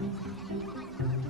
Thank mm -hmm. you.